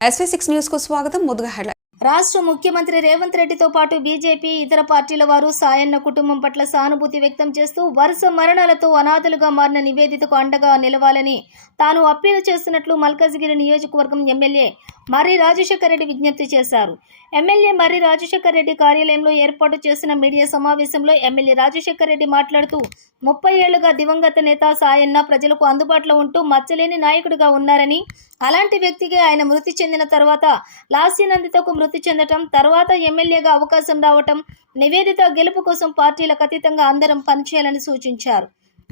SV six న్యూస్కు స్వాగతం. ముందుగా హెడ్లైన్ రాష్ట్ర ముఖ్యమంత్రి రేవంత్ రెడ్డితో పాటు బీజేపీ ఇతర పార్టీల వారు సాయన్న కుటుంబం పట్ల సానుభూతి వ్యక్తం చేస్తూ వరుస మరణాలతో అనాథలుగా మారిన నివేదితకు అండగా నిలవాలని తాను అప్పీలు చేస్తున్నట్లు మల్కజ్గిరి నియోజకవర్గం ఎమ్మెల్యే మర్రి రాజశేఖర రెడ్డి విజ్ఞప్తి చేశారు. ఎమ్మెల్యే మర్రి రాజశేఖర రెడ్డి కార్యాలయంలో ఏర్పాటు చేసిన మీడియా సమావేశంలో ఎమ్మెల్యే రాజశేఖర రెడ్డి మాట్లాడుతూ ముప్పై ఏళ్ళుగా దివంగత నేత సాయన్న ప్రజలకు అందుబాటులో ఉంటూ మచ్చలేని నాయకుడిగా ఉన్నారని అలాంటి వ్యక్తికి ఆయన మృతి చెందిన తర్వాత లాస్యనందితకు మృతి చెందటం తర్వాత ఎమ్మెల్యేగా అవకాశం రావటం నివేదిత గెలుపు కోసం పార్టీలకు అతీతంగా అందరం పనిచేయాలని సూచించారు.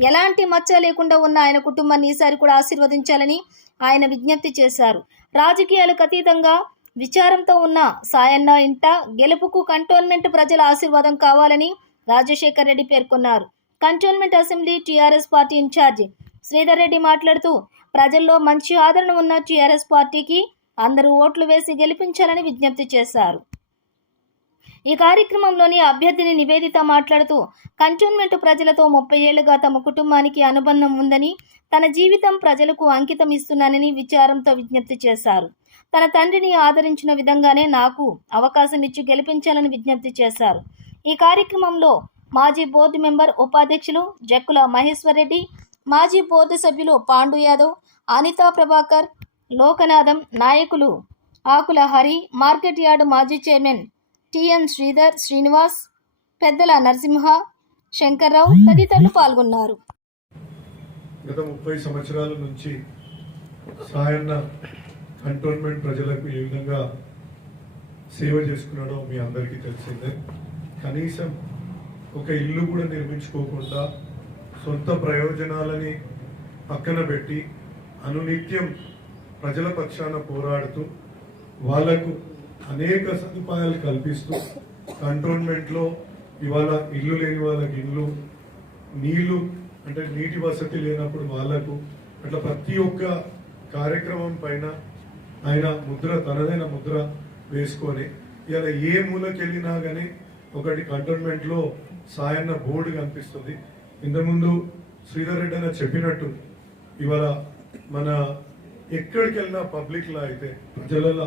ఎలాంటి మచ్చ లేకుండా ఉన్న ఆయన కుటుంబాన్ని ఈసారి కూడా ఆశీర్వదించాలని ఆయన విజ్ఞప్తి చేశారు. రాజకీయాలకు అతీతంగా విచారంతో ఉన్న సాయన్న ఇంట గెలుపుకు కంటోన్మెంట్ ప్రజల ఆశీర్వాదం కావాలని రాజశేఖర్ రెడ్డి పేర్కొన్నారు. Cantonment assembly TRS party incharge Sridhar Reddy మాట్లాడుతూ ప్రజల్లో మంచి ఆదరణ ఉన్న టీఆర్ఎస్ పార్టీకి అందరూ ఓట్లు వేసి గెలిపించాలని విజ్ఞప్తి చేశారు. ఈ కార్యక్రమంలోని అభ్యర్థిని నివేదిత మాట్లాడుతూ కంటోన్మెంట్ ప్రజలతో ముప్పై ఏళ్ళుగా తమ కుటుంబానికి అనుబంధం ఉందని తన జీవితం ప్రజలకు అంకితం ఇస్తున్నానని విచారంతో విజ్ఞప్తి చేశారు. తన తండ్రిని ఆదరించిన విధంగానే నాకు అవకాశం ఇచ్చి గెలిపించాలని విజ్ఞప్తి చేశారు. ఈ కార్యక్రమంలో మాజీ బోర్డు మెంబర్ ఉపాధ్యక్షులు జక్కుల మహేశ్వర్ రెడ్డి మాజీ బోర్డు సభ్యులు పాండు యాదవ్ అనితా ప్రభాకర్ లోకనాథం నాయకులు ఆకుల హరి మార్కెట్ యార్డు మాజీ చైర్మన్ టిఎన్ శ్రీధర్ శ్రీనివాస్ పెద్దల నరసింహ శంకర్రావు తదితరులు పాల్గొన్నారు. గత ముప్పై సంవత్సరాల నుంచి సాయన్న కంటోన్మెంట్ ప్రజలకు ఏ విధంగా సేవ చేసుకున్నాడో మీ అందరికీ తెలిసిందే. కనీసం ఒక ఇల్లు కూడా నిర్మించుకోకుండా సొంత ప్రయోజనాలని పక్కన పెట్టి అనునిత్యం ప్రజల పక్షాన పోరాడుతూ వాళ్ళకు అనేక సదుపాయాలు కల్పిస్తూ కంటోన్మెంట్లో ఇవాళ ఇల్లు లేని వాళ్ళకి ఇల్లు నీళ్ళు అంటే నీటి వసతి లేనప్పుడు వాళ్ళకు అట్లా ప్రతి ఒక్క కార్యక్రమం పైన ఆయన ముద్ర తనదైన ముద్ర వేసుకొని ఇలా ఏ మూలకెళ్ళినా కానీ ఒకటి కంటోన్మెంట్లో సాయన్న బోర్డు కనిపిస్తుంది. ఇంతకుముందు శ్రీధర్ రెడ్డి అన్న చెప్పినట్టు ఇవాళ మన ఎక్కడికి వెళ్ళినా పబ్లిక్లో అయితే ప్రజలలో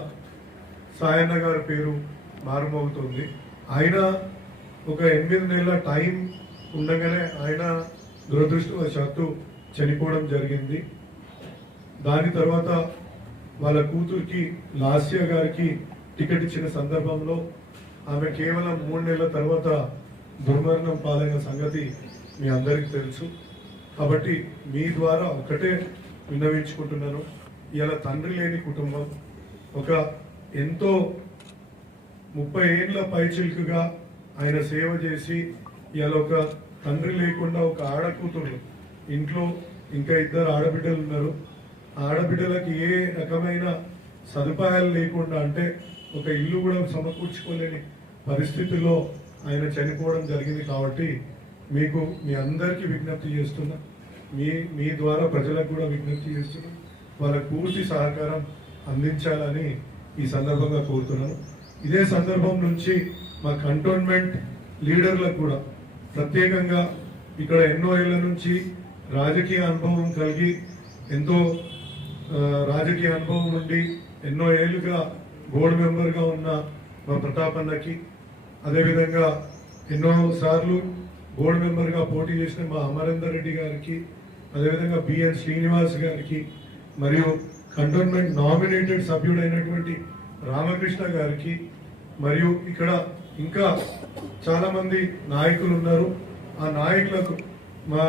సాయన్న గారి పేరు మారుమోగుతుంది. ఆయన ఒక ఎనిమిది నెలల టైం ఉండగానే ఆయన దురదృష్టవశాత్తు చనిపోవడం జరిగింది. దాని తర్వాత వాళ్ళ కూతురికి లాస్య గారికి టికెట్ ఇచ్చిన సందర్భంలో ఆమె కేవలం మూడు నెలల తర్వాత దుర్మరణం పాలైన సంగతి మీ అందరికీ తెలుసు. కాబట్టి మీ ద్వారా ఒకటే విన్నవించుకుంటున్నాను. ఇలా తండ్రి లేని కుటుంబం ఒక ఎంతో ముప్పై ఏండ్ల పైచిలుకుగా ఆయన సేవ చేసి ఇవాళ ఒక తండ్రి లేకుండా ఒక ఆడకూతురు. ఇంట్లో ఇంకా ఇద్దరు ఆడబిడ్డలు ఉన్నారు. ఆడబిడ్డలకు ఏ రకమైన సదుపాయాలు లేకుండా అంటే ఒక ఇల్లు కూడా సమకూర్చుకోలేని పరిస్థితిలో ఆయన చనిపోవడం జరిగింది కాబట్టి మీకు మీ అందరికీ విజ్ఞప్తి చేస్తున్నా. మీ మీ ద్వారా ప్రజలకు కూడా విజ్ఞప్తి చేస్తున్నా. వాళ్ళకు పూర్తి సహకారం అందించాలని ఈ సందర్భంగా కోరుతున్నాను. ఇదే సందర్భం నుంచి మా కంటోన్మెంట్ లీడర్లకు కూడా ప్రత్యేకంగా ఇక్కడ ఎన్నో ఏళ్ళ నుంచి రాజకీయ అనుభవం కలిగి ఎంతో రాజకీయ అనుభవం ఉండి ఎన్నో ఏళ్ళుగా బోర్డు మెంబర్గా ఉన్న మా ప్రతాప్ అన్నకి అదేవిధంగా ఎన్నో సార్లు బోర్డు మెంబర్గా పోటీ చేసిన మా అమరేందర్ రెడ్డి గారికి అదేవిధంగా బిఎన్ శ్రీనివాస్ గారికి మరియు కంటోన్మెంట్ నామినేటెడ్ సభ్యుడైనటువంటి రామకృష్ణ గారికి మరియు ఇక్కడ ఇంకా చాలా మంది నాయకులు ఉన్నారు. ఆ నాయకులకు మా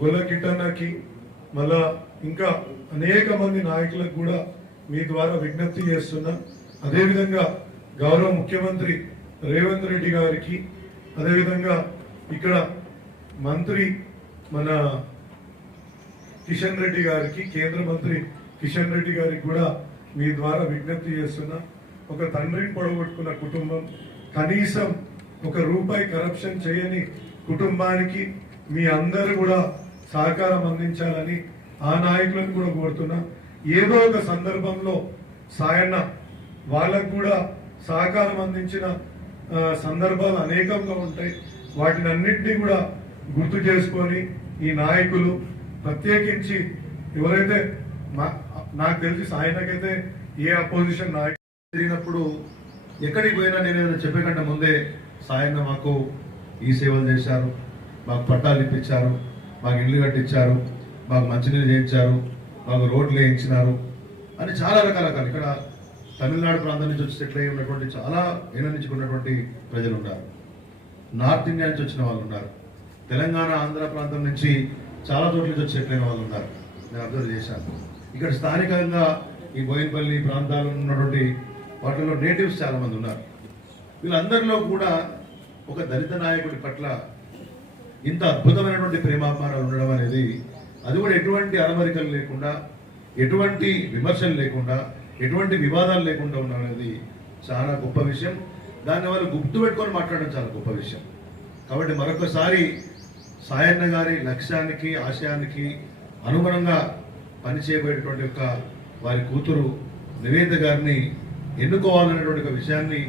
గొల్ల కిట్టన్నకి మళ్ళా ఇంకా అనేక మంది నాయకులకు కూడా మీ ద్వారా విజ్ఞప్తి చేస్తున్నా. అదేవిధంగా గౌరవ ముఖ్యమంత్రి రేవంత్ రెడ్డి గారికి అదేవిధంగా ఇక్కడ మంత్రి మన కిషన్ రెడ్డి గారికి కేంద్ర మంత్రి కిషన్ రెడ్డి గారికి కూడా మీ ద్వారా విజ్ఞప్తి చేస్తున్నా. ఒక తండ్రిని పొడగొట్టుకున్న కుటుంబం కనీసం ఒక రూపాయి కరప్షన్ చేయని కుటుంబానికి మీ అందరూ కూడా సహకారం అందించాలని ఆ నాయకులను కూడా కోరుతున్నా. ఏదో ఒక సందర్భంలో సాయన్న వాళ్ళకు కూడా సహకారం అందించిన సందర్భాలు అనేకంగా ఉంటాయి. వాటిని అన్నింటినీ కూడా గుర్తు చేసుకొని ఈ నాయకులు ప్రత్యేకించి ఎవరైతే మా- నాకు తెలిసి ఆయనకైతే ఏ అపోజిషన్ నాయకుడు జరిగినప్పుడు ఎక్కడికి పోయినా నేను ఏదైనా చెప్పే కంటే ముందే సాయన్న మాకు ఈ సేవలు చేశారు మాకు పట్టాలు ఇప్పించారు మాకు ఇల్లు కట్టించారు మాకు మంచినీళ్ళు చేయించారు మాకు రోడ్లు వేయించినారు అని చాలా రకాల రకాలు. ఇక్కడ తమిళనాడు ప్రాంతం నుంచి వచ్చి సెటిల్ అయి ఉన్నటువంటి చాలా ఏళ్ళ నుంచి ఉన్నటువంటి ప్రజలు ఉన్నారు. నార్త్ ఇండియా నుంచి వచ్చిన వాళ్ళు ఉన్నారు. తెలంగాణ ఆంధ్ర ప్రాంతం నుంచి చాలా చోట్ల నుంచి వచ్చి సెటిల్ అయిన వాళ్ళు ఉన్నారు. నేను అబ్జర్వ్ చేశాను. ఇక్కడ స్థానికంగా ఈ బోయిన్పల్లి ప్రాంతాల్లో ఉన్నటువంటి వాటిలో నేటివ్స్ చాలామంది ఉన్నారు. వీళ్ళందరిలో కూడా ఒక దళిత నాయకుడి పట్ల ఇంత అద్భుతమైనటువంటి ప్రేమాభిమానాలు ఉండడం అనేది అది కూడా ఎటువంటి అలమరికలు లేకుండా ఎటువంటి విమర్శలు లేకుండా ఎటువంటి వివాదాలు లేకుండా ఉండడం అనేది చాలా గొప్ప విషయం. దాన్ని వాళ్ళు గుర్తు పెట్టుకొని మాట్లాడడం చాలా గొప్ప విషయం. కాబట్టి మరొకసారి సాయన్న గారి లక్ష్యానికి ఆశయానికి అనుగుణంగా పనిచేయబోయేటువంటి యొక్క వారి కూతురు నివేద గారిని ఎన్నుకోవాలనేటువంటి ఒక విషయాన్ని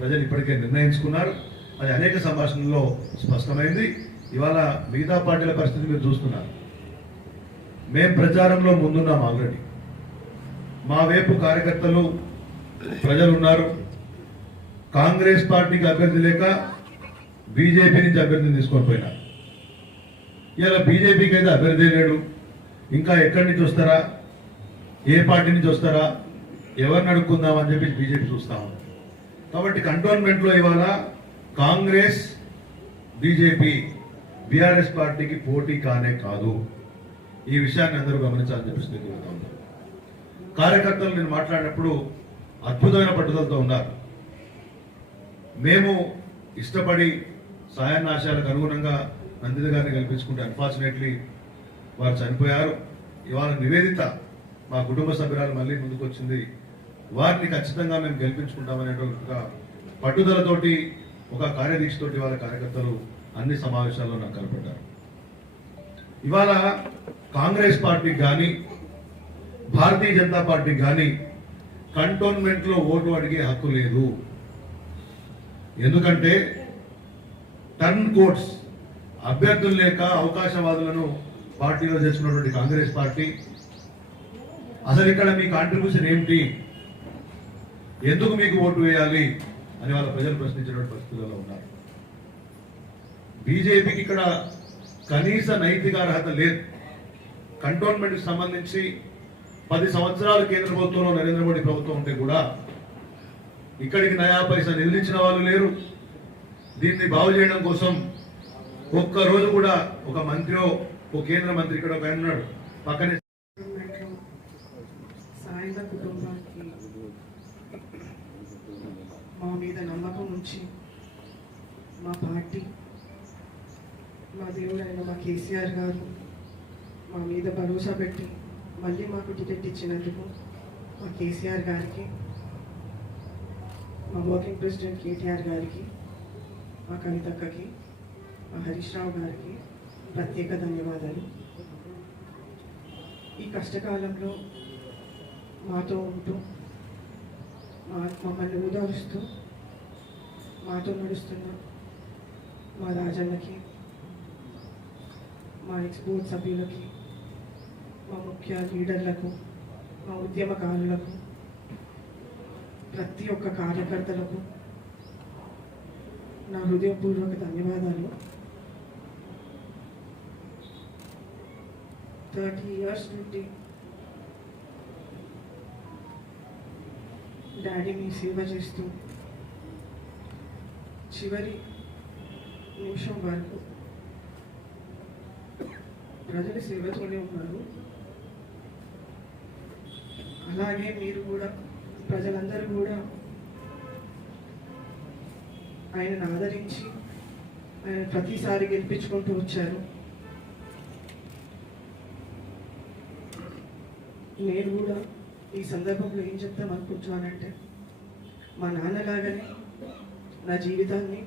ప్రజలు ఇప్పటికే నిర్ణయించుకున్నారు. అది అనేక సంభాషణల్లో స్పష్టమైంది. ఇవాళ మిగతా పార్టీల పరిస్థితి మీరు చూస్తున్నారు. మేం ప్రచారంలో ముందున్నాం ఆల్రెడీ. మా వైపు కార్యకర్తలు ప్రజలు ఉన్నారు కాంగ్రెస్ పార్టీకి అభ్యర్థి లేక బీజేపీ నుంచి అభ్యర్థిని తీసుకొని పోయినారు. ఇలా బీజేపీకి అయితే అభ్యర్థి లేడు. ఇంకా ఎక్కడి నుంచి వస్తారా? ఏ పార్టీ నుంచి వస్తారా? ఎవరిని అడుక్కుందాం అని చెప్పి బీజేపీ చూస్తా ఉంది. కాబట్టి కంటోన్మెంట్లో ఇవాళ కాంగ్రెస్ బీజేపీ బీఆర్ఎస్ పార్టీకి పోటీ కానే కాదు. ఈ విషయాన్ని అందరూ గమనించాలని చెప్పి తెలియజేస్తా కార్యకర్తలు నేను మాట్లాడినప్పుడు అద్భుతమైన పట్టుదలతో ఉన్నారు. మేము ఇష్టపడి సాయాన్నాశాలకు అనుగుణంగా నందిత గారిని కల్పించుకుంటే అన్ఫార్చునేట్లీ వారు చనిపోయారు. ఇవాళ నివేదిత మా కుటుంబ సభ్యురాలు మళ్ళీ ముందుకు వచ్చింది వారిని ఖచ్చితంగా మేము గెలిపించుకుంటామనే ఒక పట్టుదలతోటి ఒక కార్యదీక్షతోటి వాళ్ళ కార్యకర్తలు అన్ని సమావేశాల్లో నాకు కనపడ్డారు. ఇవాళ కాంగ్రెస్ పార్టీకి కానీ భారతీయ జనతా పార్టీకి కానీ కంటోన్మెంట్లో ఓటు అడిగే హక్కు లేదు. ఎందుకంటే టర్న్ కోట్స్ అభ్యర్థులు లేక అవకాశవాదులను పార్టీలో తెచ్చుకున్నటువంటి కాంగ్రెస్ పార్టీ. అసలు ఇక్కడ మీ కాంట్రిబ్యూషన్ ఏమిటి ఎందుకు మీకు ఓటు వేయాలి అని వాళ్ళ ప్రజలు ప్రశ్నించినటువంటి పరిస్థితుల్లో ఉన్నారు. బీజేపీకి ఇక్కడ కనీస నైతిక అర్హత లేదు. కంటోన్మెంట్ సంబంధించి పది సంవత్సరాలు కేంద్ర ప్రభుత్వంలో నరేంద్ర మోడీ ప్రభుత్వం ఉంటే కూడా ఇక్కడికి నయా పైసా నిధులించిన వాళ్ళు లేరు. దీన్ని బాగు చేయడం కోసం ఒక్క రోజు కూడా ఒక మంత్రి ఓ కేంద్ర మంత్రి ఇక్కడ ఒక ఆయన ఉన్నాడు. పక్కనే గవర్నమెంట్లో కుటుంబానికి మా మీద నమ్మకం ఉంచి మా పార్టీ మా దేవుడైన మా కేసీఆర్ గారు మా మీద భరోసా పెట్టి మళ్ళీ మాకు టికెట్ ఇచ్చినందుకు మా కేసీఆర్ గారికి మా వర్కింగ్ ప్రెసిడెంట్ కేటీఆర్ గారికి మా కవితక్కకి మా హరీష్ రావు గారికి ప్రత్యేక ధన్యవాదాలు. ఈ కష్టకాలంలో మాతో ఉంటూ మా మమ్మల్ని ఓదారుస్తూ మాతో నడుస్తున్న మా రాజన్నకి మా ఎక్స్పోర్ట్ సభ్యులకి మా ముఖ్య లీడర్లకు మా ఉద్యమకారులకు ప్రతి ఒక్క కార్యకర్తలకు నా హృదయపూర్వక ధన్యవాదాలు. థర్టీ ఇయర్స్ నుండి డాడీని సేవ చేస్తూ చివరి నిమిషం వరకు ప్రజల సేవతోనే ఉన్నారు. అలాగే మీరు కూడా ప్రజలందరూ కూడా ఆయనను ఆదరించి ఆయన ప్రతిసారి గెలిపించుకుంటూ వచ్చారు. నేను కూడా ఈ సందర్భంలో ఏం చెప్తాం అనుకుంటున్నానంటే మా నాన్నలాగానే నా జీవితాన్ని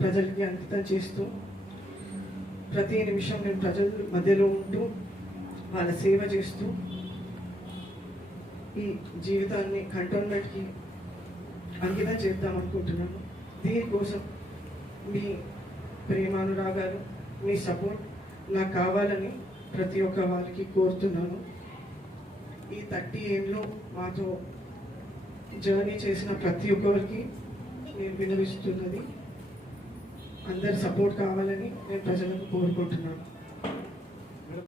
ప్రజలకి అంకితం చేస్తూ ప్రతి నిమిషం నేను ప్రజల మధ్యలో ఉంటూ వాళ్ళ సేవ చేస్తూ ఈ జీవితాన్ని కంటోన్మెంట్కి అంకితం చేద్దాం అనుకుంటున్నాను. దీనికోసం మీ ప్రేమానురాగాలు మీ సపోర్ట్ నాకు కావాలని ప్రతి ఒక్క వారికి కోరుతున్నాను. ఈ థర్టీ ఏళ్ళు మాతో జర్నీ చేసిన ప్రతి ఒక్కరికి నేను వినవిస్తున్నది. అందరి సపోర్ట్ కావాలని నేను ప్రజలకు కోరుకుంటున్నాను.